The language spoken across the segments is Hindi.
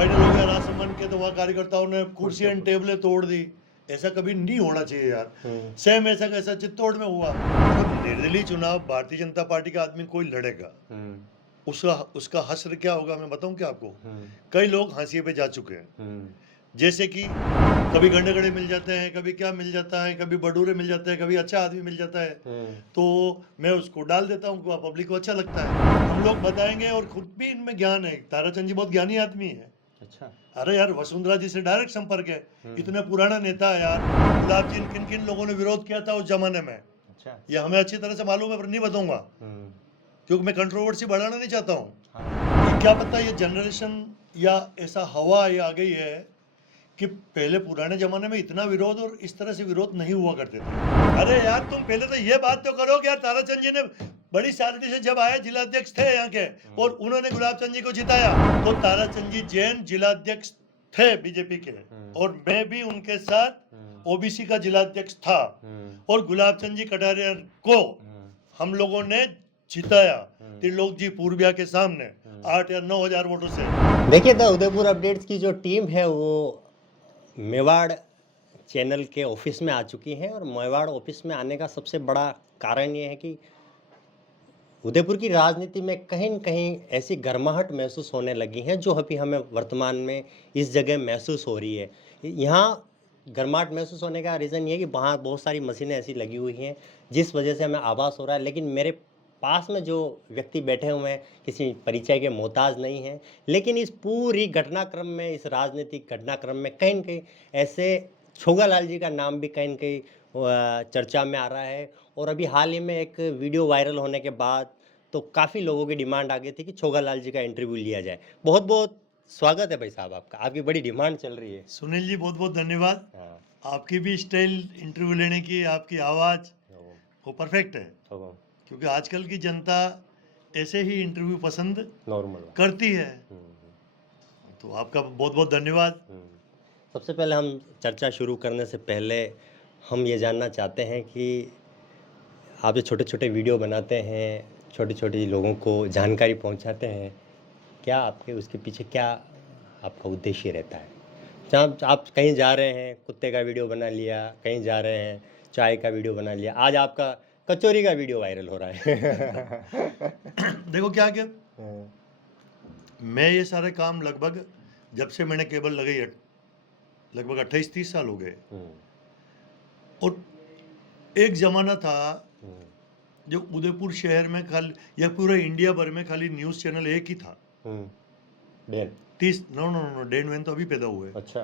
फाइनल हो गया राजसमंद के, तो वहाँ कार्यकर्ताओं ने कुर्सियां टेबलें तोड़ दी। ऐसा कभी नहीं होना चाहिए यार। सेम ऐसा कैसा चित्तौड़ में हुआ। तो निर्दलीय चुनाव भारतीय जनता पार्टी का आदमी कोई लड़ेगा, उसका उसका हश्र क्या होगा मैं बताऊं क्या आपको। कई लोग हाशिए पे जा चुके हैं, जैसे कि कभी गंडे गड़े मिल जाते हैं, कभी क्या मिल जाता है, कभी बडूरे मिल जाते हैं, कभी अच्छा आदमी मिल जाता है, तो मैं उसको डाल देता हूँ, पब्लिक को अच्छा लगता है। हम लोग बताएंगे और खुद भी इनमें ज्ञान है। ताराचंद जी बहुत ज्ञानी आदमी है। अच्छा। अरे यार वसुंधरा जी से डायरेक्ट संपर्क है, इतने पुराना नेता है यार। गुलाब जी किन किन लोगों ने विरोध किया था उस जमाने में, अच्छा। ये हमें अच्छी तरह से मालूम है, पर नहीं बताऊंगा क्योंकि मैं कंट्रोवर्सी बढ़ाना नहीं चाहता हूँ। हाँ। क्या पता ये जनरेशन या ऐसा हवा ये आ गई है कि पहले पुराने जमाने में इतना विरोध और इस तरह से विरोध नहीं हुआ करते थे। अरे यार तुम पहले तो ये बात तो करो कि यार ताराचंद जी ने बड़ी शांति से जब आए, जिलाध्यक्ष थे यहाँ के, और उन्होंने गुलाबचंद जी को जिताया, तो ताराचंद जी जैन जिलाध्यक्ष थे बीजेपी के, और मैं भी उनके साथ ओबीसी का जिलाध्यक्ष था, और गुलाबचंद जी कटारिया को हम लोगों ने जिताया त्रिलोक जी पूर्विया के सामने 8 या 9 हजार वोटों से। देखिए, द उदयपुर अपडेट्स की जो टीम है वो मेवाड़ चैनल के ऑफिस में आ चुकी है, और मेवाड़ ऑफिस में आने का सबसे बड़ा कारण ये है कि उदयपुर की राजनीति में कहीं न कहीं ऐसी गर्माहट महसूस होने लगी है जो अभी हमें वर्तमान में इस जगह महसूस हो रही है। यहाँ गर्माहट महसूस होने का रीज़न ये है कि वहाँ बहुत सारी मशीनें ऐसी लगी हुई हैं जिस वजह से हमें आभास हो रहा है, लेकिन मेरे पास में जो व्यक्ति बैठे हुए हैं किसी परिचय के मोहताज नहीं हैं। लेकिन इस पूरी घटनाक्रम में, इस राजनीतिक घटनाक्रम में कहीं न कहीं ऐसे छोगालाल जी का नाम भी कहीं न कहीं चर्चा में आ रहा है। और अभी हाल ही में एक वीडियो वायरल होने के बाद तो काफ़ी लोगों की डिमांड आ गई थी कि छोगालाल जी का इंटरव्यू लिया जाए। बहुत-बहुत स्वागत है भाई साहब आपका, आपकी बड़ी डिमांड चल रही है। सुनील जी बहुत बहुत धन्यवाद। हाँ। आपकी भी स्टाइल इंटरव्यू लेने की, आपकी आवाज़ ओ, वो परफेक्ट है, ओ, क्योंकि आजकल की जनता ऐसे ही इंटरव्यू पसंद नॉर्मल। करती है। तो आपका बहुत बहुत धन्यवाद। सबसे पहले हम चर्चा शुरू करने से पहले हम ये जानना चाहते हैं कि आप जो छोटे-छोटे वीडियो बनाते हैं, छोटी-छोटी लोगों को जानकारी पहुँचाते हैं, क्या आपके उसके पीछे क्या आपका उद्देश्य रहता है? जहाँ आप कहीं जा रहे हैं, कुत्ते का वीडियो बना लिया, कहीं जा रहे हैं, चाय का वीडियो बना लिया, आज आपका कचौरी का वीडियो वायरल हो रहा है। देखो क्या क्या हाँ। मैं ये सारे काम लगभग जब से मैंने केबल लगाई है, लगभग 28-30 साल हो गए। और एक ज़माना था जो उदयपुर शहर में खाली या पूरे इंडिया भर में खाली न्यूज़ चैनल एक ही था। डेन। 30 नो नो नो डेन वैन तो अभी पैदा हुए। अच्छा।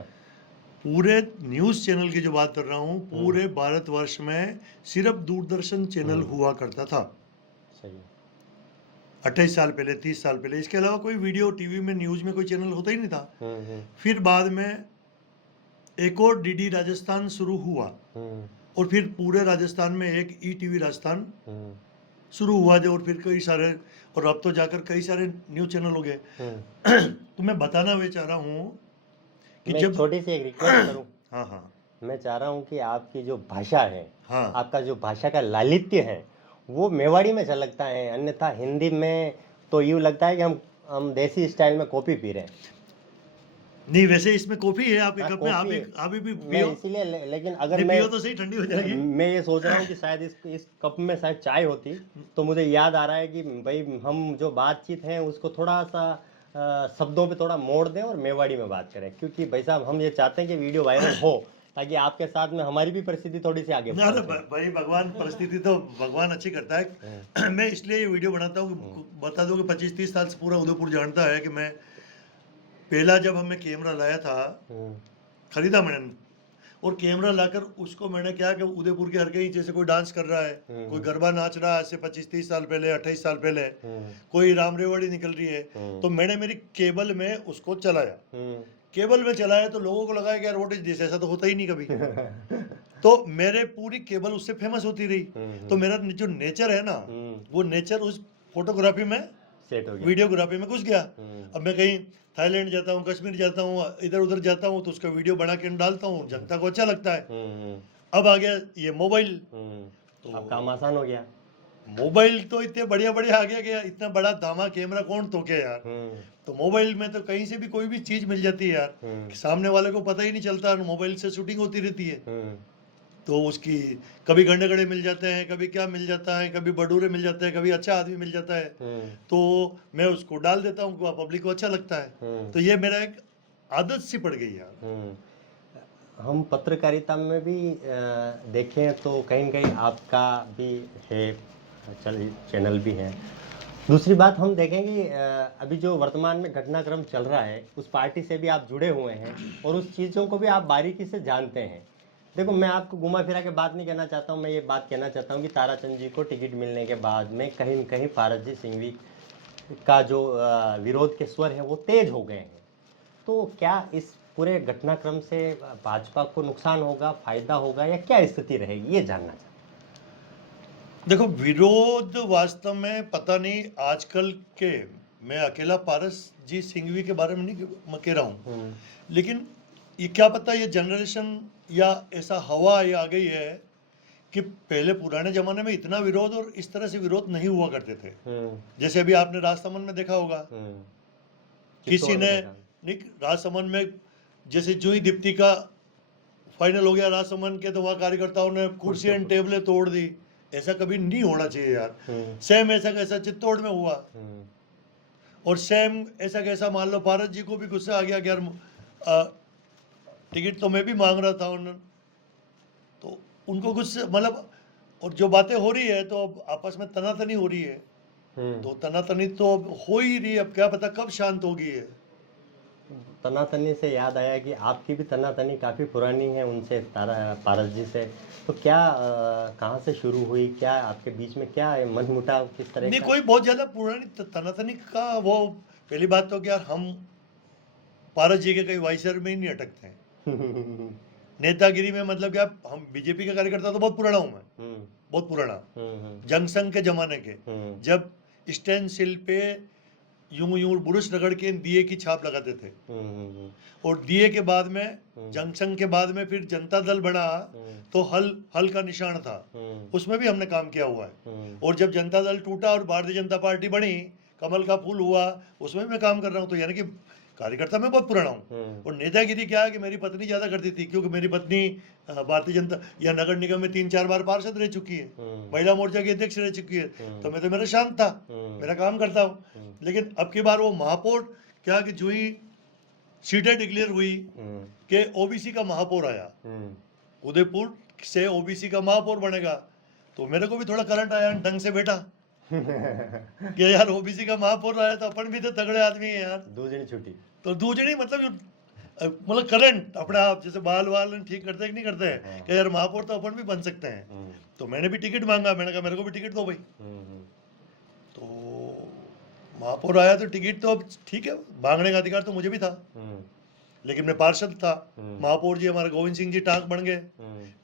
पूरे न्यूज़ चैनल की जो बात कर रहा हूँ, पूरे भारतवर्ष में सिर्फ दूरदर्शन चैनल हुआ करता था। सही। 28 साल पहले, 30 साल पहले, इसके अलावा कोई वीडियो टीवी में न्यूज़ में कोई चैनल होता ही नहीं था। फिर बाद में एक और डीडी राजस्थान शुरू हुआ, और फिर पूरे राजस्थान में एक ईटीवी राजस्थान शुरू हुआ जो, और फिर कई सारे, और अब तो जाकर कई सारे न्यूज़ चैनल हो गए। तो मैं बताना ये चाह रहा हूँ कि मैं जब छोटी सी एक रिक्वेस्ट करूं। हाँ हाँ मैं चाह रहा हूं कि आपकी जो भाषा है, हाँ आपका जो भाषा का लालित्य है, वो मेवाड़ी में झलकता है, अन्यथा हिंदी में तो यूँ लगता है कि हम देसी स्टाइल में कॉफ़ी पी रहे हैं। नहीं, वैसे इसमें कॉफी है आपके हाँ, कप में, कॉफ़ी है। आप भी मैं पियो। इसीलिए लेकिन अगर नहीं मैं पियो तो सही, ठंडी हो जाएगी। मैं ये सोच रहा हूँ कि शायद इस कप में शायद चाय होती, तो मुझे याद आ रहा है कि भाई हम जो बातचीत है उसको थोड़ा सा शब्दों पे थोड़ा मोड़ दें और मेवाड़ी में बात करें, क्योंकि भाई साहब हम ये चाहते हैं कि वीडियो वायरल हो ताकि आपके साथ में हमारी भी परिस्थिति थोड़ी सी आगे अरे पहुंचे। भाई भगवान परिस्थिति तो भगवान अच्छी करता है। मैं इसलिए ये वीडियो बनाता हूँ कि बता दो कि 25-30 साल से पूरा उदयपुर जानता है कि मैं पहला जब हमने कैमरा लाया था, खरीदा मैंने, और कैमरा लाकर उसको मैंने क्या कि उदयपुर के हर कहीं, जैसे कोई डांस कर रहा है, कोई गरबा नाच रहा है, आज से 25-30 साल पहले, 28 साल पहले, कोई राम रेवाड़ी निकल रही है, तो मैंने मेरी केबल में उसको चलाया। केबल में चलाया तो लोगों को लगा कि यार व्हाट इज दिस, ऐसा तो होता ही नहीं कभी। तो मेरे पूरी केबल उससे फेमस होती रही। तो मेरा जो नेचर है ना, वो नेचर उस फोटोग्राफी में, सेट हो गया। वीडियोग्राफी में घुस गया। अब मैं कहीं थाईलैंड जाता हूँ, कश्मीर जाता हूँ, इधर उधर जाता हूँ, तो उसका वीडियो बना के डालता हूँ, जनता को अच्छा लगता है। अब आ गया ये मोबाइल, अब काम आसान हो गया। मोबाइल तो इतने बढ़िया बढ़िया आ गया कि इतना बड़ा दामा कैमरा कौन तोके यार। तो मोबाइल में तो कहीं से भी कोई भी चीज मिल जाती है यार, सामने वाले को पता ही नहीं चलता, मोबाइल से शूटिंग होती रहती है। तो उसकी कभी गंडे गड़े मिल जाते हैं, कभी क्या मिल जाता है, कभी बडूरे मिल जाते हैं, कभी अच्छा आदमी मिल जाता है, तो मैं उसको डाल देता हूँ, पब्लिक को अच्छा लगता है। तो ये मेरा एक आदत सी पड़ गई यार। हम पत्रकारिता में भी देखें तो कहीं न कहीं आपका भी है, चैनल भी है। दूसरी बात हम देखेंगे, अभी जो वर्तमान में घटनाक्रम चल रहा है उस पार्टी से भी आप जुड़े हुए हैं और उस चीज़ों को भी आप बारीकी से जानते हैं। देखो, मैं आपको घुमा फिरा के बात नहीं कहना चाहता हूँ, मैं ये बात कहना चाहता हूँ कि ताराचंद जी को टिकट मिलने के बाद में कहीं न कहीं पारस जी सिंघवी का जो विरोध के स्वर हैं वो तेज हो गए हैं। तो क्या इस पूरे घटनाक्रम से भाजपा को नुकसान होगा, फायदा होगा, या क्या स्थिति रहेगी, ये जानना चाहता देखो, विरोध वास्तव में पता नहीं आजकल के, मैं अकेला पारस जी सिंघवी के बारे में नहीं मैं कह रहा हूँ, लेकिन ये क्या पता ये जनरेशन या ऐसा हवा ये आ गई है कि पहले पुराने जमाने में इतना विरोध और इस तरह से विरोध नहीं हुआ करते थे। जैसे अभी आपने राजसमंद में देखा होगा, किसी ने नहीं, राजसमंद में जैसे जो ही दीप्ति का फाइनल हो गया राजसमंद के, तो वहाँ कार्यकर्ताओं ने कुर्सियां टेबलें तोड़ दी। ऐसा कभी नहीं होना चाहिए यार। सेम ऐसा कैसा चित्तौड़ में हुआ, और सेम ऐसा कैसा मान लो भारत जी को भी गुस्सा आ गया कि यार टिकट तो मैं भी मांग रहा था उन्होंने, तो उनको गुस्से मतलब, और जो बातें हो रही है तो अब आपस में तनातनी हो रही है, तो तनातनी तो अब हो ही रही है, अब क्या पता कब शांत होगी है। तनातनी से याद आया कि आपकी भी तनातनी काफ़ी पुरानी है उनसे, पारस जी से। तो क्या कहाँ से शुरू हुई, क्या आपके बीच में क्या मनमुटाव किस तरह नहीं, का? कोई बहुत ज्यादा पुरानी तनातनी का वो, पहली बात तो कि यार हम पारस जी के कई वाइसर में ही नहीं अटकते हैं। नेतागिरी में मतलब क्या, हम बीजेपी का कार्यकर्ता तो बहुत पुराना हूं मैं, बहुत पुराना, जनसंघ के जमाने के, जब स्टेंसिल पे यूं यूं बुरुश रगड़ के दिए की छाप लगाते थे, और दिए के बाद में जनसंघ के बाद में फिर जनता दल बना, तो हल का निशान था, उसमें भी हमने काम किया हुआ है। और जब जनता दल टूटा और भारतीय जनता पार्टी बनी, कमल का फूल हुआ, उसमें भी मैं काम कर रहा हूँ। तो यानी कि कार्यकर्ता में बहुत पुराना हूँ। और नेतागिरी क्या है कि मेरी पत्नी ज्यादा करती थी, क्योंकि मेरी पत्नी भारतीय जनता या नगर निगम में 3-4 बार पार्षद रह चुकी है, महिला मोर्चा की अध्यक्ष रह चुकी है, तो मैं तो मेरा शांत था, मेरा काम करता हूँ। लेकिन अब की बार वो महापौर क्या कि जो ही सीटें डिक्लेयर हुई कि ओबीसी का महापौर आया, उदयपुर से ओबीसी का महापौर बनेगा, तो मेरे को भी थोड़ा करंट आया ढंग से बेटा कि यार ओबीसी का महापौर आया तो अपन भी तो तगड़े आदमी है यार, दूजनी छुट्टी, तो दूजनी मतलब मतलब करंट अपने आप जैसे बाल वाल ठीक करते हैं कि नहीं करते हैं कि यार महापौर तो अपन भी बन सकते हैं। तो मैंने भी टिकट मांगा, मैंने कहा मेरे को भी टिकट दो भाई। तो महापौर आया तो टिकट तो अब ठीक है, मांगने का अधिकार तो मुझे भी था, लेकिन मैं पार्षद था। महापौर जी हमारे गोविंद सिंह जी टांक बन गए,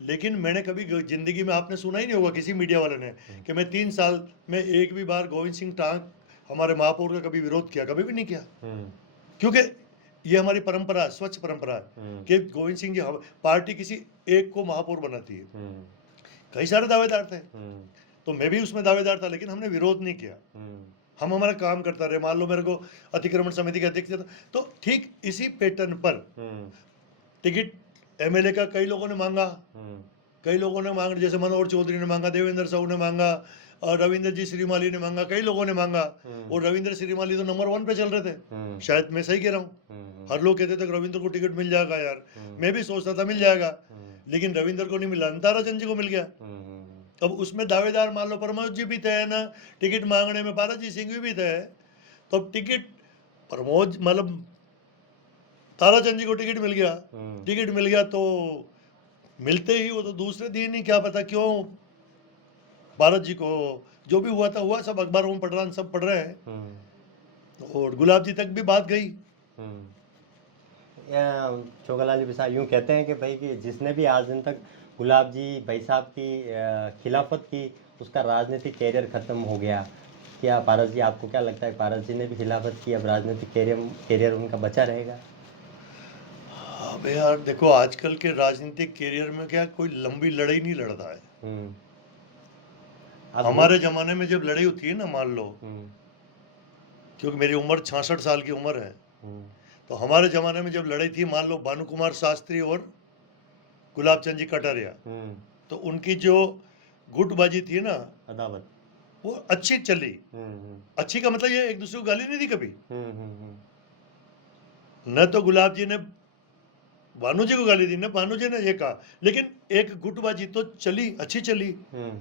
लेकिन मैंने कभी जिंदगी में, आपने सुना ही नहीं होगा किसी मीडिया वाले ने कि मैं 3 साल में एक भी बार गोविंद सिंह टांक हमारे महापौर का कभी विरोध किया, कभी भी नहीं किया, क्योंकि ये हमारी परंपरा, स्वच्छ परंपरा है कि गोविंद सिंह जी, पार्टी किसी एक को महापौर बनाती है, कई सारे दावेदार थे, तो मैं भी उसमें दावेदार था, लेकिन हमने विरोध नहीं किया, हम हमारा काम करता रहे। मान लो मेरे को अतिक्रमण समिति का अध्यक्ष था, तो ठीक इसी पैटर्न पर टिकट एमएलए का कई लोगों ने मांगा, कई लोगों ने मांगा, जैसे मनोहर चौधरी ने मांगा, देवेंद्र साहू ने मांगा, और रविंद्र जी श्रीमाली ने मांगा, कई लोगों ने मांगा, और रविंद्र श्रीमाली तो नंबर 1 पे चल रहे थे, शायद मैं सही कह रहा हूँ। हर लोग कहते थे रविंद्र को टिकट मिल जाएगा यार, मैं भी सोचता था मिल जाएगा, लेकिन रविंद्र को नहीं मिला, ताराचंद जी को मिल गया। अब उसमें दावेदार मान लो प्रमोद जी भी थे ना, टिकट मांगने में पारस जी सिंघवी भी थे, तो अब टिकट प्रमोद मतलब ताराचंद जी को टिकट मिल गया, टिकट मिल गया तो मिलते ही वो तो दूसरे दिन ही क्या पता क्यों भारत जी को, जो भी हुआ था हुआ, सब अखबारों में पढ़ रहा, सब पढ़ रहे हैं, और गुलाब जी तक भी बात गई। छोगालाल जी बिसा यूँ कहते हैं कि भाई कि जिसने भी आज दिन तक गुलाब जी भाई साहब की खिलाफत की, उसका राजनीतिक कैरियर ख़त्म हो गया। क्या पारस जी, आपको क्या लगता है, पारस जी ने भी खिलाफत की, अब राजनीतिक कैरियर उनका बचा रहेगा? अब यार देखो, आजकल के राजनीतिक कैरियर में क्या कोई लंबी लड़ाई नहीं लड़ता है, अब हमारे जमाने में जब लड़ाई होती है ना, मान लो, हम्म, क्योंकि मेरी उम्र 66 साल की उम्र है, हम्म, तो हमारे जमाने में जब लड़ाई थी, मान लो भानु कुमार शास्त्री और गुलाब चंद जी कटारिया, हम्म, तो उनकी जो गुटबाजी थी ना, अदावत। वो अच्छी चली। हम्म, अच्छी का मतलब ये एक दूसरे को गाली नहीं दी कभी। हम्म, न तो गुलाब जी ने भानु जी को गाली दी, न भानु जी ने ये कहा, लेकिन एक गुटबाजी तो चली, अच्छी चली हम्म,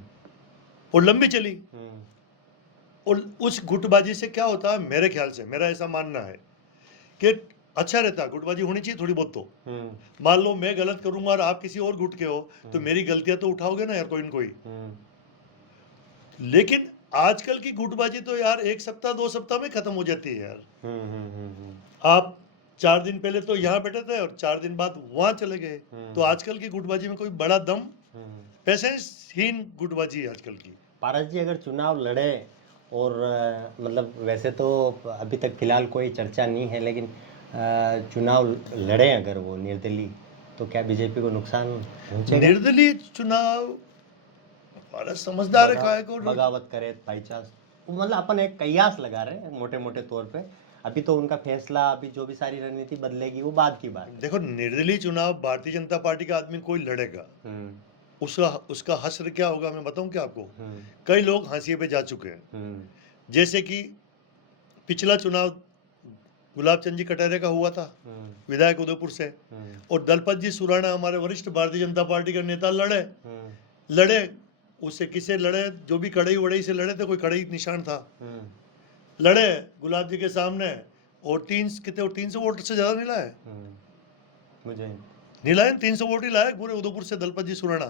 और लंबी चली। हम्म, और उस गुटबाजी से क्या होता है, मेरे ख्याल से, मेरा ऐसा मानना है कि अच्छा रहता, गुटबाजी होनी चाहिए थोड़ी बहुत। तो हम्म, मान लो मैं गलत करूंगा और आप किसी और गुट के हो, तो हम्म, मेरी गलतियां तो उठाओगे ना यार, कोई न कोई। हम्म, लेकिन आजकल की गुटबाजी तो यार 1 सप्ताह 2 सप्ताह में खत्म हो जाती है यार। हम्म, आप 4 दिन पहले तो यहाँ बैठे थे और 4 दिन बाद वहां चले गए। तो आजकल की गुटबाजी में कोई बड़ा दम, पैसेंसहीन गुटबाजी है आजकल की। पारस जी, अगर चुनाव लड़े और मतलब वैसे तो अभी तक फिलहाल कोई चर्चा नहीं है, लेकिन चुनाव लड़े अगर वो निर्दलीय, तो क्या बीजेपी को नुकसान पहुंचेगा? निर्दलीय चुनाव, भारत समझदार है, काहे को बगावत करे बाई चांस, मतलब अपन एक कयास लगा रहे हैं मोटे मोटे तौर पे। अभी तो उनका फैसला, अभी जो भी सारी रणनीति बदलेगी वो बाद की बात है। देखो, निर्दलीय चुनाव भारतीय जनता पार्टी का आदमी कोई लड़ेगा, हम्म, उसका उसका हश्र क्या होगा मैं बताऊं क्या आपको। हम्म, कई लोग हाशिए पे जा चुके हैं, हम्म, जैसे कि पिछला चुनाव गुलाब चंद जी कटारिया का हुआ था, विधायक उदयपुर से, और दलपत जी सुराणा हमारे वरिष्ठ भारतीय जनता पार्टी के नेता लड़े उससे किसे लड़े, जो भी कड़ई वड़ई से लड़े थे, कोई कड़ई निशान था, लड़े गुलाब जी के सामने, और 300 वोट से ज्यादा नहीं लाए, मुझे नहीं लाए, 300 वोट ही लाए पूरे उदयपुर से दलपत जी सुराणा।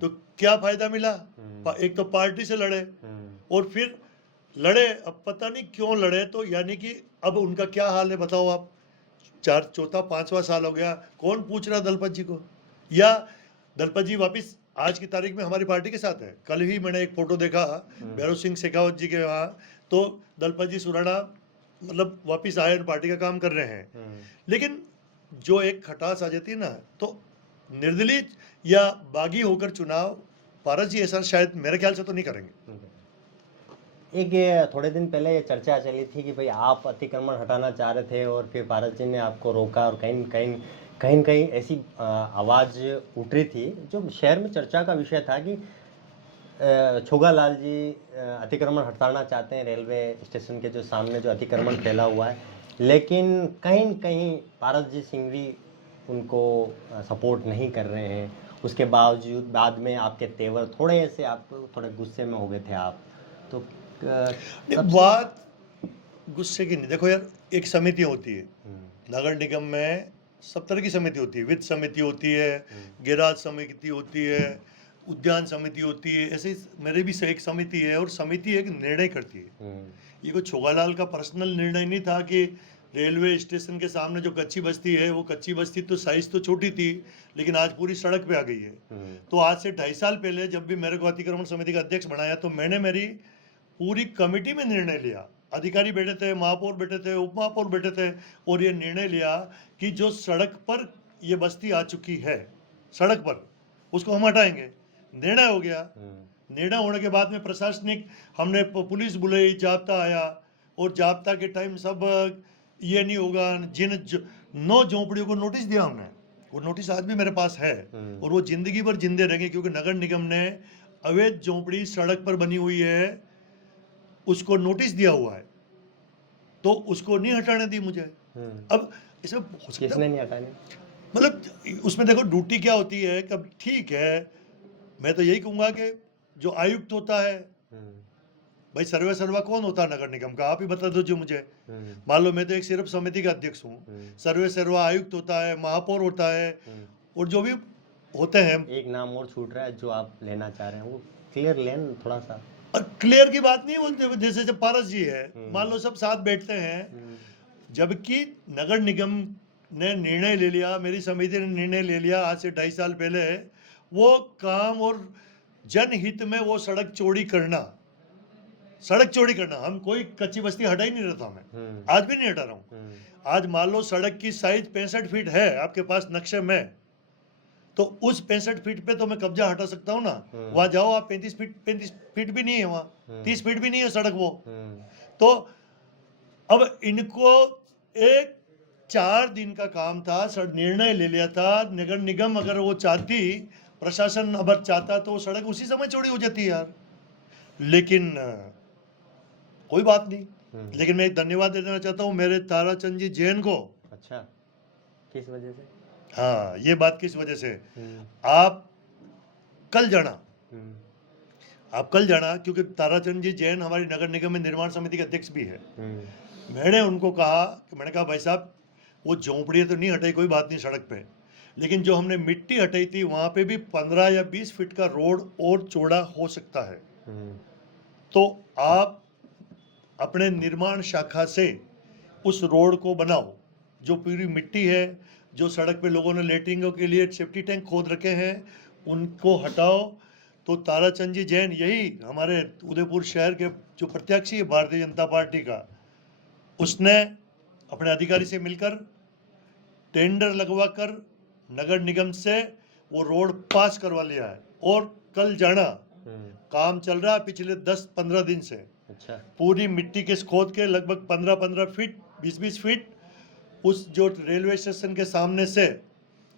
तो क्या फायदा मिला, एक तो पार्टी से लड़े और फिर लड़े, अब पता नहीं क्यों लड़े, तो यानी कि अब उनका क्या हाल है बताओ आप। चौथा 5वां साल हो गया, कौन पूछ रहा दलपत जी को, या दलपत जी वापिस आज की तारीख में हमारी पार्टी के साथ है। कल ही मैंने एक फोटो देखा भैरव सिंह शेखावत जी के वहाँ, तो दलपत जी सुराणा मतलब वापिस आए और पार्टी का काम कर रहे हैं। लेकिन जो एक खटास आ जाती है ना, तो निर्दलीय या बागी होकर चुनाव पारस जी ऐसा शायद मेरे ख्याल से तो नहीं करेंगे। एक ये थोड़े दिन पहले ये चर्चा चली थी कि भाई आप अतिक्रमण हटाना चाह रहे थे और फिर पारस जी ने आपको रोका, और कहीं कहीं ऐसी आवाज़ उठ रही थी जो शहर में चर्चा का विषय था कि छोगालाल जी अतिक्रमण हटाना चाहते हैं रेलवे स्टेशन के जो सामने जो अतिक्रमण फैला हुआ है, लेकिन कहीं कहीं पारस जी सिंघवी उनको सपोर्ट नहीं कर रहे हैं। उसके बावजूद बाद में आपके तेवर थोड़े ऐसे, आप थोड़े गुस्से में हो गए थे आप, तो बात गुस्से की नहीं। देखो यार, एक समिति होती है नगर निगम में, सब तरह की समिति होती है, वित्त समिति होती है, गैराज समिति होती है, उद्यान समिति होती है, ऐसे ही मेरे भी से एक समिति है, और समिति एक निर्णय करती है। ये कोई छोगालाल का पर्सनल निर्णय नहीं था कि रेलवे स्टेशन के सामने जो कच्ची बस्ती है, वो कच्ची बस्ती तो साइज तो छोटी थी, लेकिन आज पूरी सड़क पे आ गई है। तो आज से 2.5 साल पहले जब भी मेरे को अतिक्रमण समिति का अध्यक्ष बनाया, तो मैंने मेरी पूरी कमेटी में निर्णय लिया, अधिकारी बैठे थे, महापौर बैठे थे, उप महापौर बैठे थे, और ये निर्णय लिया कि जो सड़क पर ये बस्ती आ चुकी है, सड़क पर, उसको हम हटाएंगे। निर्णय हो गया। निर्णय होने के बाद में प्रशासनिक हमने पुलिस बुलाई, जाब्ता आया, और जाब्ता के टाइम सब ये नहीं होगा, जिन 9 झोंपड़ियों को नोटिस दिया हमने, वो नोटिस आज भी मेरे पास है, और वो जिंदगी भर जिंदे रहेंगे, क्योंकि नगर निगम ने अवैध झोंपड़ी सड़क पर बनी हुई है, उसको नोटिस दिया हुआ है, तो उसको नहीं हटाने दी मुझे। अब इसमें किसने नहीं हटाने, मतलब उसमें देखो ड्यूटी क्या होती है, कब ठीक है, मैं तो यही कहूंगा कि जो आयुक्त होता है, भाई सर्वे सर्वा कौन होता है नगर निगम का, आप ही बता दो जो मुझे। मान लो मैं तो एक सिर्फ समिति का अध्यक्ष हूँ, सर्वे सर्वा आयुक्त होता है, महापौर होता है, और जो भी होते हैं। एक नाम और छूट रहा है जो आप लेना चाह रहे हैं, वो क्लियर लेन थोड़ा सा। और क्लियर की बात नहीं बोलते, जैसे जब पारस जी है, मान लो सब साथ बैठते हैं, जबकि नगर निगम ने निर्णय ले लिया, मेरी समिति ने निर्णय ले लिया आज से 2.5 साल पहले, वो काम और जनहित में वो सड़क चौड़ी करना, हम कोई कच्ची बस्ती हटा ही नहीं रहा था, मैं आज भी नहीं हटा रहा हूँ। आज मान लो सड़क की साइज 65 फीट है आपके पास नक्शे में, तो उस 65 फीट पे तो मैं कब्जा हटा सकता हूँ ना। वहां जाओ आप, 35 फीट भी नहीं है वहां, 30 फीट भी नहीं है सड़क वो। तो अब इनको एक 4 दिन का काम था, निर्णय ले लिया था नगर निगम, अगर वो चाहती, प्रशासन अगर चाहता तो वो सड़क उसी समय चौड़ी हो जाती यार। लेकिन कोई बात नहीं। लेकिन मैं एक धन्यवाद देना चाहता हूँ मेरे ताराचंद जी जैन को। अच्छा, किस वजह से? हाँ, ये बात किस वजह से, आप कल जाना, आप कल जाना, क्योंकि ताराचंद जी जैन हमारी नगर निगम में निर्माण समिति के अध्यक्ष भी है। मैंने उनको कहा कि मैंने कहा भाई साहब, वो झोंपड़ी तो नहीं हटाई, कोई बात नहीं सड़क पे, लेकिन जो हमने मिट्टी हटाई थी वहां पे भी 15 या 20 फीट का रोड और चौड़ा हो सकता है। तो आप अपने निर्माण शाखा से उस रोड को बनाओ, जो पूरी मिट्टी है, जो सड़क पे लोगों ने लेटरिंगों के लिए सेफ्टी टैंक खोद रखे हैं, उनको हटाओ। तो ताराचंद जी जैन, यही हमारे उदयपुर शहर के जो प्रत्याशी है भारतीय जनता पार्टी का, उसने अपने अधिकारी से मिलकर टेंडर लगवाकर नगर निगम से वो रोड पास करवा लिया है। और कल जाना, काम चल रहा है पिछले 10-15 दिन से। अच्छा, पूरी मिट्टी के खोद के लगभग 15-15 फीट, 20-20 फीट, उस जो रेलवे स्टेशन के सामने से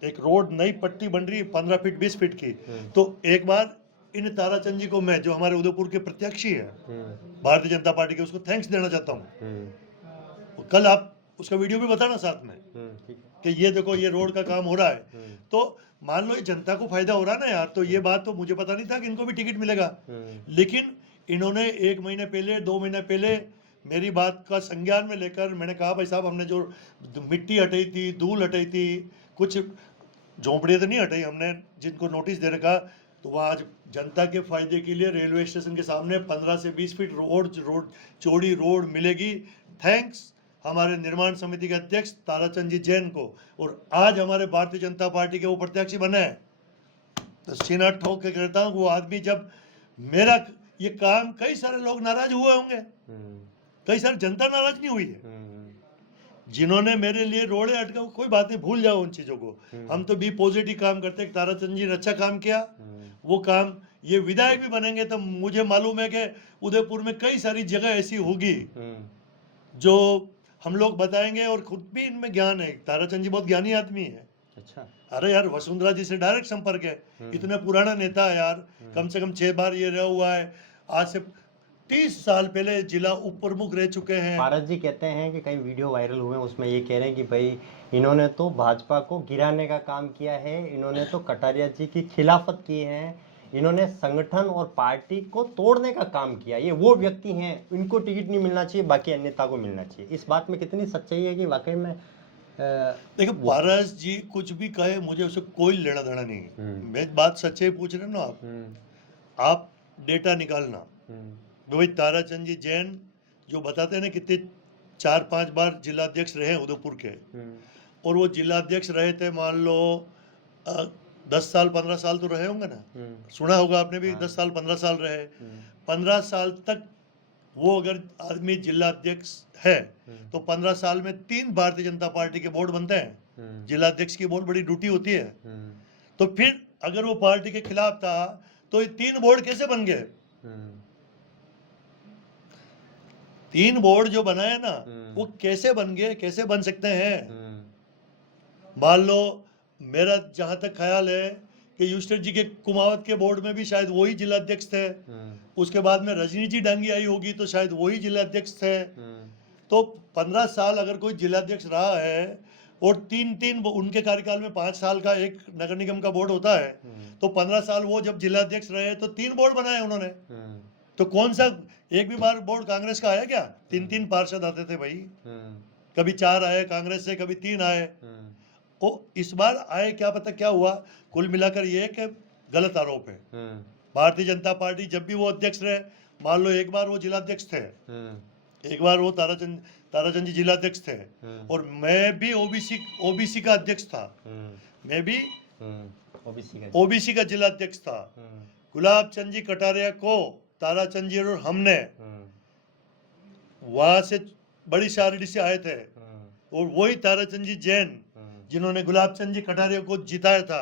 एक रोड, नई पट्टी बन रही है 15 फीट 20 फीट की। तो एक बार इन ताराचंद जी को मैं, जो हमारे उदयपुर के प्रत्याशी है भारतीय जनता पार्टी के, उसको थैंक्स देना चाहता हूँ। कल आप उसका वीडियो भी बताना साथ में कि ये देखो ये रोड का काम हो रहा है। तो मान लो ये जनता को फायदा हो रहा है ना यार। तो ये बात तो मुझे पता नहीं था कि इनको भी टिकट मिलेगा, लेकिन इन्होंने 1 महीने पहले, 2 महीने पहले मेरी बात का संज्ञान में लेकर, मैंने कहा भाई साहब, हमने जो मिट्टी हटाई थी, धूल हटाई थी, कुछ झोंपड़ियाँ तो नहीं हटाई हमने, जिनको नोटिस दे रखा, तो वहाँ आज जनता के फायदे के लिए रेलवे स्टेशन के सामने 15 से 20 फीट रोड चौड़ी रोड मिलेगी। थैंक्स हमारे निर्माण समिति के अध्यक्ष ताराचंद जी जैन को। और आज हमारे भारतीय जनता पार्टी के वो प्रत्याशी बने हैं। तो सीना ठोक के कहता हूँ, वो आदमी, जब मेरा ये काम, कई सारे लोग नाराज हुए होंगे, कई सारी जनता नाराज नहीं हुई है, जिन्होंने मेरे लिए रोड़े अटका, कोई बात नहीं, भूल जाओ उन चीजों को। हम तो बी पॉजिटिव काम करते हैं। ताराचंद जी ने अच्छा काम किया, वो काम, ये विधायक भी बनेंगे तो मुझे मालूम है कि उदयपुर में कई सारी जगह ऐसी होगी जो हम लोग बताएंगे, और खुद भी इनमें ज्ञान है। ताराचंद जी बहुत ज्ञानी आदमी है। अच्छा, अरे यार, वसुंधरा जी से डायरेक्ट संपर्क है, इतने पुराना नेता है यार, कम से कम 6 बार ये रहा हुआ है। आज से 30 साल पहले जिला उप प्रमुख रह चुके हैं। पारस जी कहते हैं कि कई वीडियो वायरल हुए, उसमें ये कह रहे हैं कि भाई इन्होंने तो भाजपा को गिराने का काम किया है, इन्होंने तो कटारिया जी की खिलाफत की है, इन्होंने संगठन और पार्टी को तोड़ने का काम किया, ये वो व्यक्ति हैं, इनको टिकट नहीं मिलना चाहिए, बाकी अन्य नेता को मिलना चाहिए। इस बात में कितनी सच्चाई है कि वाकई में देखो, पारस जी कुछ भी कहे, मुझे उससे कोई लेना देना नहीं। मैं बात सच्चाई पूछ रहे हो ना आप डेटा निकालना। भाई ताराचंद जी जैन जो बताते हैं ना, कितने 4-5 बार जिलाध्यक्ष रहे उदयपुर के, और वो जिलाध्यक्ष रहे थे, मान लो 10 साल 15 साल तो रहे होंगे ना, सुना होगा आपने भी, 10 साल 15 साल रहे। 15 साल तक वो अगर आदमी जिलाध्यक्ष है तो 15 साल में 3 भारतीय जनता पार्टी के बोर्ड बनते हैं। जिलाध्यक्ष की बहुत बड़ी ड्यूटी होती है। तो फिर अगर वो पार्टी के खिलाफ था तो ये 3 बोर्ड कैसे बन गए? 3 बोर्ड जो बनाए ना, वो कैसे बन गए, कैसे बन सकते हैं? मान लो, मेरा जहां तक ख्याल है कि युष्टर जी के कुमावत के बोर्ड में भी शायद वही जिलाध्यक्ष थे। उसके बाद में रजनी जी डांगी आई होगी तो शायद वही जिलाध्यक्ष थे। तो 15 साल अगर कोई जिलाध्यक्ष रहा है, और 3 उनके कार्यकाल में 5 साल का एक नगर निगम का बोर्ड होता है, तो 15 साल वो जब जिलाध्यक्ष रहे तो 3 बोर्ड बनाए उन्होंने। तो कौन सा एक भी बार बोर्ड कांग्रेस का आया क्या? 3 पार्षद आते थे भाई, कभी 4 आए कांग्रेस से, कभी 3 आए। ओ, इस बार आए, क्या पता क्या हुआ। कुल मिलाकर ये कि गलत आरोप है। भारतीय जनता पार्टी जब भी वो अध्यक्ष रहे, मान लो एक बार वो जिलाध्यक्ष थे, एक बार वो ताराचंद जी जिलाध्यक्ष थे, और मैं भी ओबीसी का अध्यक्ष था, मैं भी ओबीसी का जिलाध्यक्ष था। गुलाब चंद जी कटारिया को ताराचंद जी और हमने वहां से बड़ी शारडी से आए थे, और वही ताराचंद जी जैन जिन्होंने गुलाब चंद जी कटारिया को जिताया था,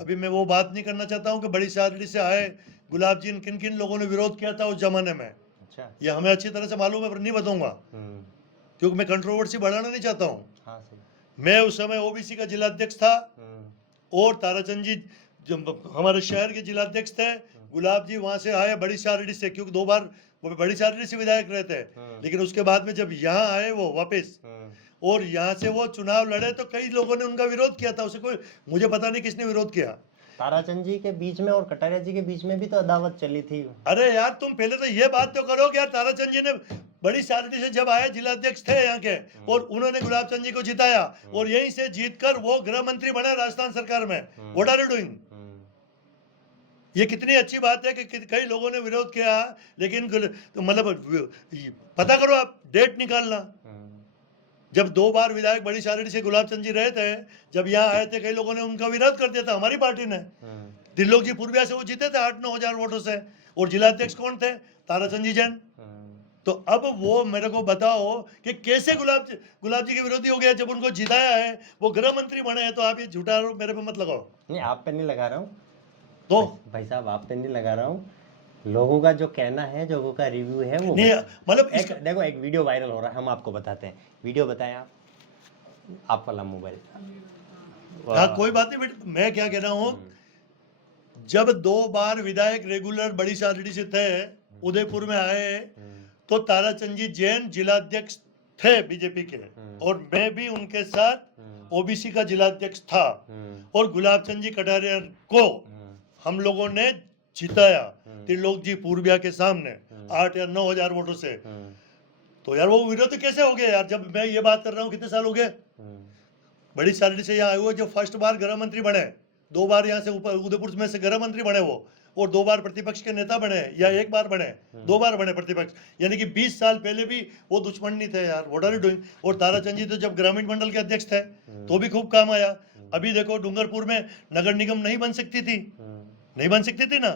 अभी मैं वो बात नहीं करना चाहता हूँ कि बड़ी शादी से आए गुलाब जी, किन किन लोगों ने विरोध किया था उस जमाने में, अच्छा। ये हमें अच्छी तरह से मालूम है, पर नहीं बताऊंगा क्योंकि मैं कंट्रोवर्सी बढ़ाना नहीं चाहता हूँ। हाँ सही। मैं उस समय ओबीसी का जिलाध्यक्ष था और ताराचंद जी जो हमारे शहर के जिलाध्यक्ष थे। गुलाब जी वहां से आए बड़ी शारडी से, क्योंकि 2 बार वो बड़ी शारडी से विधायक रहे थे, लेकिन उसके बाद में जब यहाँ आए वो वापस और यहाँ से वो चुनाव लड़े तो कई लोगों ने उनका विरोध किया था। उसे कोई, मुझे पता नहीं किसने विरोध किया। ताराचंद जी के बीच में और कटारिया जी के बीच में भी तो अदावत चली थी। अरे यार तुम पहले तो ये बात तो करो कि यार ताराचंद जी ने बड़ी शारदी से जब आए जिलाध्यक्ष थे यहाँ के और उन्होंने गुलाब चंद जी को जिताया और यहीं से जीतकर वो गृह मंत्री बने राजस्थान सरकार में। What are you doing? ये कितनी अच्छी बात है कि कई लोगों ने विरोध किया, लेकिन तो मतलब पता करो, आप डेट निकालना। जब 2 बार विधायक बड़ी शारडी से गुलाब चंद जी रहे थे, जब यहाँ आए थे कई लोगों ने उनका विरोध कर दिया था, हमारी पार्टी ने। त्रिलोक जी पूर्विया से वो जीते थे 8-9 हजार वोटों से और जिलाध्यक्ष कौन थे? ताराचंद जी जैन। तो अब वो मेरे को बताओ कि कैसे गुलाब जी के विरोधी हो गया जब उनको जिताया है, वो गृह मंत्री बने हैं। तो आप ये झूठा आरोप मेरे पे मत लगाओ। नहीं, आप पे नहीं लगा रहा हूँ तो भाई साहब, आप पे नहीं लगा रहा हूँ। लोगों का जो कहना है, लोगों का रिव्यू है वो नहीं, मतलब देखो एक वीडियो वायरल हो रहा है, हम आपको बताते हैं। वीडियो बताएं आप वाला मोबाइल। हाँ कोई बात नहीं, बट मैं क्या कह रहा हूँ, जब 2 बार विधायक रेगुलर बड़ी शारडी से थे, उदयपुर में आए, तो ताराचंद जी जैन जिलाध्यक्ष थे बीजेपी के और मैं भी उनके साथ ओबीसी का जिलाध्यक्ष था और गुलाब चंद जी कटारिया को हम लोगों ने जिताया त्रिलोक जी पूर्विया के सामने 8 या 9 हजार वोटों से। तो यार वो विरोध कैसे हो गया यार? जब मैं ये बात कर रहा हूँ, कितने साल हो गए बड़ी शारडी से यहाँ आए हुए, जो फर्स्ट बार गृह मंत्री बने, 2 बार यहाँ से ऊपर उदयपुर में से गृह मंत्री बने वो, और 2 बार प्रतिपक्ष के नेता बने, या 1 बार बने, 2 बार बने प्रतिपक्ष, यानी कि 20 साल पहले भी वो दुश्मन नहीं थे यार। What are you doing? और ताराचंद जी तो जब ग्रामीण मंडल के अध्यक्ष थे तो भी खूब काम आया। अभी देखो डूंगरपुर में नगर निगम नहीं बन सकती थी ना,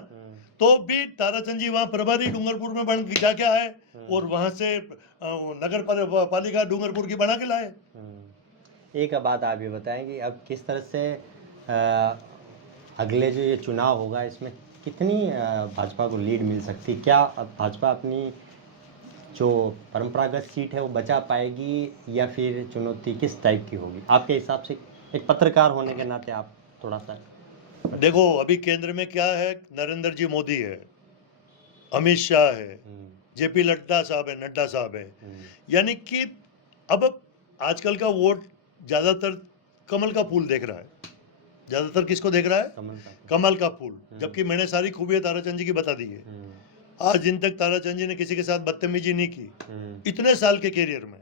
तो भी ताराचंद जी वहाँ प्रभारी डूंगरपुर में बन जाके आए और वहां से नगर पालिका डूंगरपुर की बना के लाए। एक बात आप ये बताएं कि अब किस तरह से अगले जो ये चुनाव होगा, इसमें कितनी भाजपा को लीड मिल सकती? क्या अब भाजपा अपनी जो परंपरागत सीट है वो बचा पाएगी या फिर चुनौती किस टाइप की होगी आपके हिसाब से? एक पत्रकार होने के नाते आप थोड़ा सा देखो, अभी केंद्र में क्या है, नरेंद्र जी मोदी है, अमित शाह है, जेपी नड्डा साहब है, यानी कि अब आजकल का वोट ज्यादातर कमल का फूल देख रहा है। ज्यादातर किसको देख रहा है? कमल का फूल। जबकि मैंने सारी खूबियां ताराचंद जी की बता दी है। आज दिन तक ताराचंद जी ने किसी के साथ बदतमीजी नहीं की इतने साल के कैरियर में।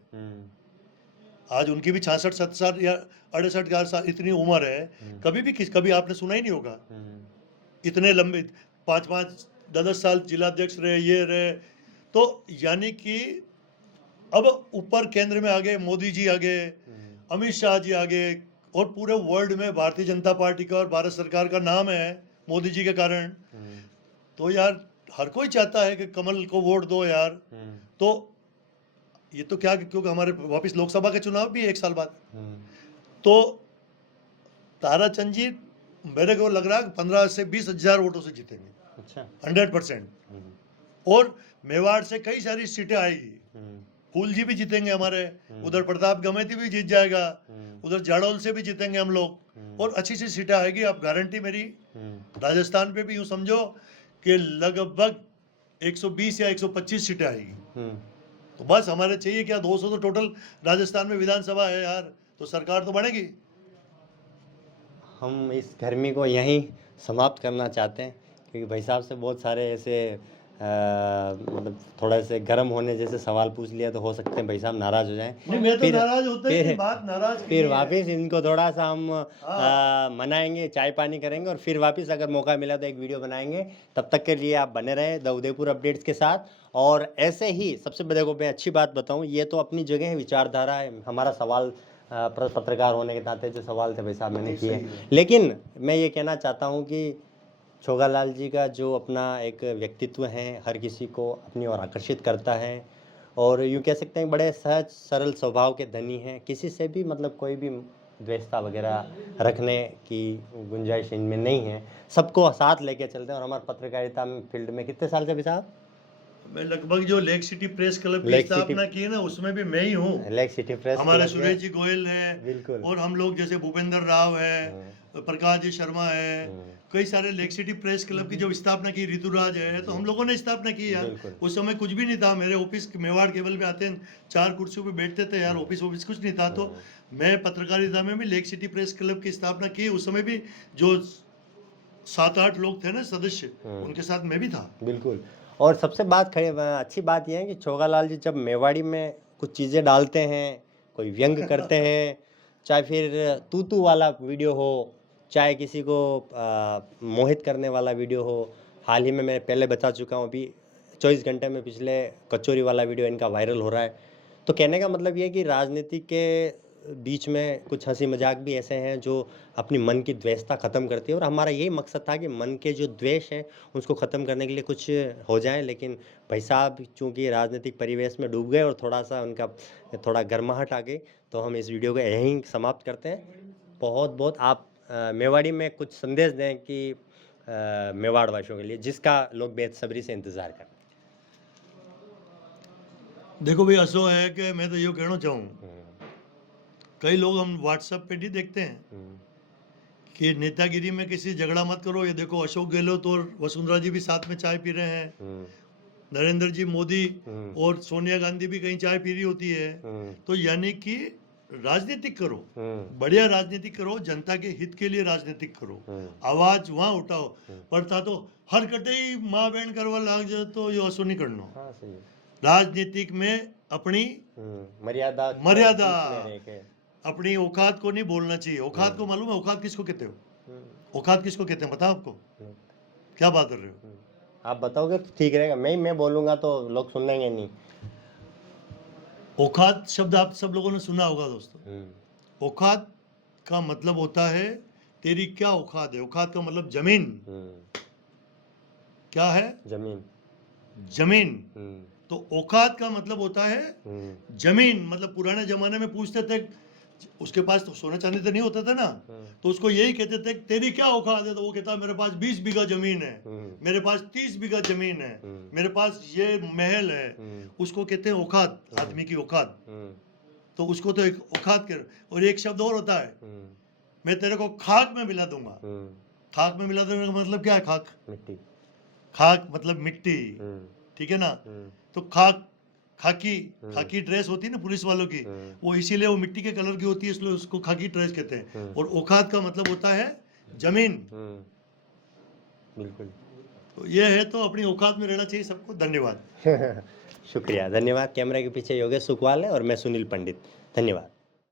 आज उनकी भी 66, 67 या 68 साल इतनी उम्र है, कभी आपने सुना ही नहीं होगा इतने लंबे 5-5, 10 साल जिलाध्यक्ष रहे, ये रहे। तो यानी कि अब ऊपर केंद्र में आ गए मोदी जी, आ गए अमित शाह जी, आ गए, और पूरे वर्ल्ड में भारतीय जनता पार्टी का और भारत सरकार का नाम है मोदी जी के कारण। तो यार हर कोई चाहता है कि कमल को वोट दो यार। तो ये तो क्या, क्योंकि हमारे वापस लोकसभा के चुनाव भी 1 साल बाद, तो ताराचंद जी मेरे को लग रहा है 15 से 20 हजार वोटों से जीतेंगे। अच्छा, 100%। और मेवाड़ से कई सारी सीटें आएगी। फूल जी भी जीतेंगे हमारे, उधर प्रताप गमेती भी जीत जाएगा, उधर जाडौल से भी जीतेंगे हम लोग, और अच्छी सी सीटें आएगी। आप गारंटी मेरी। राजस्थान पे भी यूं समझो कि लगभग 120 या 125 सीटें आएगी। तो बस हमारे चाहिए क्या, 200 तो टोटल राजस्थान में विधानसभा है यार, तो सरकार तो बनेगी। हम इस गर्मी को यहीं समाप्त करना चाहते हैं, क्योंकि भाई साहब से बहुत सारे ऐसे मतलब थोड़ा से गर्म होने जैसे सवाल पूछ लिया तो हो सकते हैं भाई साहब नाराज हो जाएं। नहीं, मैं तो नाराज होता ही बात नाराज फिर वापस इनको थोड़ा सा हम मनाएंगे, चाय पानी करेंगे, और फिर वापस अगर मौका मिला तो एक वीडियो बनाएंगे। तब तक के लिए आप बने रहें द उदयपुर अपडेट्स के साथ। और ऐसे ही सबसे देखो, मैं अच्छी बात बताऊँ, ये तो अपनी जगह है, विचारधारा है। हमारा सवाल पत्रकार होने के नाते जो सवाल थे भाई साहब मैंने किए, लेकिन मैं ये कहना चाहता हूँ कि छोगालाल जी का जो अपना एक व्यक्तित्व है, हर किसी को अपनी ओर आकर्षित करता है, और यूँ कह सकते हैं बड़े सहज सरल स्वभाव के धनी हैं। किसी से भी मतलब कोई भी द्वेषता वगैरह रखने की गुंजाइश इनमें नहीं है। सबको साथ लेके चलते हैं। और हमारे पत्रकारिता फील्ड में कितने साल से भी साहब? मैं लगभग जो लेक सिटी प्रेस क्लब की लेक सिटी स्थापना की है ना, उसमें भी मैं ही हूँ। लेक सिटी प्रेस हमारे क्लब सुरेश जी गोयल बिल्कुल। है, और हम लोग जैसे भूपेंद्र राव है, प्रकाश जी शर्मा है, कई सारे लेक सिटी प्रेस क्लब की जो स्थापना की, ऋतुराज है, तो हम लोगों ने स्थापना की यार। बिल्कुल। उस समय कुछ भी नहीं था। मेरे ऑफिस मेवाड़ केबल पे आते हैं, 4 कुर्सियों पे बैठते थे यार, ऑफिस कुछ नहीं था। तो मैं पत्रकारिता में भी लेक सिटी प्रेस क्लब की स्थापना की। उस समय भी जो 7-8 लोग थे ना सदस्य, उनके साथ मैं भी था। बिल्कुल। और सबसे अच्छी बात यह है कि छोगालाल जी जब मेवाड़ी में कुछ चीज़ें डालते हैं, कोई व्यंग करते हैं, चाहे फिर तू वाला वीडियो हो, चाहे किसी को मोहित करने वाला वीडियो हो। हाल ही में मैं पहले बता चुका हूँ, अभी 24 घंटे में पिछले कचौरी वाला वीडियो इनका वायरल हो रहा है। तो कहने का मतलब ये है कि राजनीति के बीच में कुछ हंसी मजाक भी ऐसे हैं जो अपनी मन की द्वेषता ख़त्म करती है। और हमारा यही मकसद था कि मन के जो द्वेष हैं उसको ख़त्म करने के लिए कुछ हो जाए। लेकिन भाई साहब चूँकि राजनीतिक परिवेश में डूब गए और थोड़ा-सा उनका थोड़ा गर्माहट आ गई, तो हम इस वीडियो को यहीं समाप्त करते हैं। बहुत-बहुत आप मेवाड़ी में कुछ संदेश दें कि मेवाड़ वासियों के लिए, जिसका लोग बेसब्री से इंतज़ार कर रहे हैं। देखो भाई, असो है कि मैं तो यो कहना चाहूँ, हुँ, कई लोग हम व्हाट्सएप पे नहीं देखते हैं हुँ, कि नेतागिरी में किसी झगड़ा मत करो। ये देखो, अशोक गहलोत और वसुंधरा जी भी साथ में चाय पी रहे हैं, हुँ, नरेंद्र जी मोदी हुँ, और सोनिया गांधी भी कहीं चाय पी रही होती है। हुँ, तो यानी कि राजनीतिक करो, हुँ, बढ़िया राजनीतिक करो, जनता के हित के लिए राजनीतिक करो, हुँ, आवाज वहां उठाओ। हुँ। पर था तो हर कटे ही माँ बहन करवा लाग जाए तो ये असो नहीं करना। हाँ, सही है। राजनीतिक में अपनी मर्यादा के मर्यादा, बीच में रह के। अपनी औकात को नहीं बोलना चाहिए। औकात को मालूम है? औकात किसको कहते हो? हुँ, औकात किसको कहते हैं पता है आपको? हुँ, क्या बात कर रहे हो? हुँ। आप बताओगे तो ठीक रहेगा, मैं बोलूँगा तो लोग सुनेंगे नहीं। औकात शब्द आप सब लोगों ने सुना होगा दोस्तों। हुँ, औकात का मतलब होता है तेरी क्या औकात है। औकात का मतलब जमीन। हुँ, क्या है? ज़मीन। जमीन। हुँ, तो औकात का मतलब होता है हुँ, जमीन। मतलब पुराने जमाने में पूछते थे, उसके पास तो सोना चांदी तो नहीं होता था ना, हुँ, तो उसको यही कहते थे तेरी क्या औकात है। तो वो कहता मेरे पास 20 बीघा जमीन है, हुँ, मेरे पास 30 बीघा जमीन है, हुँ, मेरे पास ये महल है। हुँ, उसको कहते हैं औकात, आदमी की औकात। हुँ, तो उसको तो एक औकात कर। और एक शब्द और होता है, हुँ, मैं तेरे को खाक में मिला दूंगा। हुँ, खाक में मिला देने का मतलब क्या है? खाक, मिट्टी। खाक मतलब मिट्टी, हुँ, ठीक है ना? हुँ, तो खाक, खाकी, हुँ, खाकी ड्रेस होती है ना पुलिस वालों की, हुँ, वो इसीलिए वो मिट्टी के कलर की होती है, इसलिए उसको खाकी ड्रेस कहते हैं। हुँ, और औकात का मतलब होता है जमीन। हुँ, बिल्कुल। तो ये है, तो अपनी औकात में रहना चाहिए सबको। धन्यवाद। शुक्रिया, धन्यवाद। कैमरा के पीछे योगेश सुखवाल है और मैं सुनील पंडित। धन्यवाद।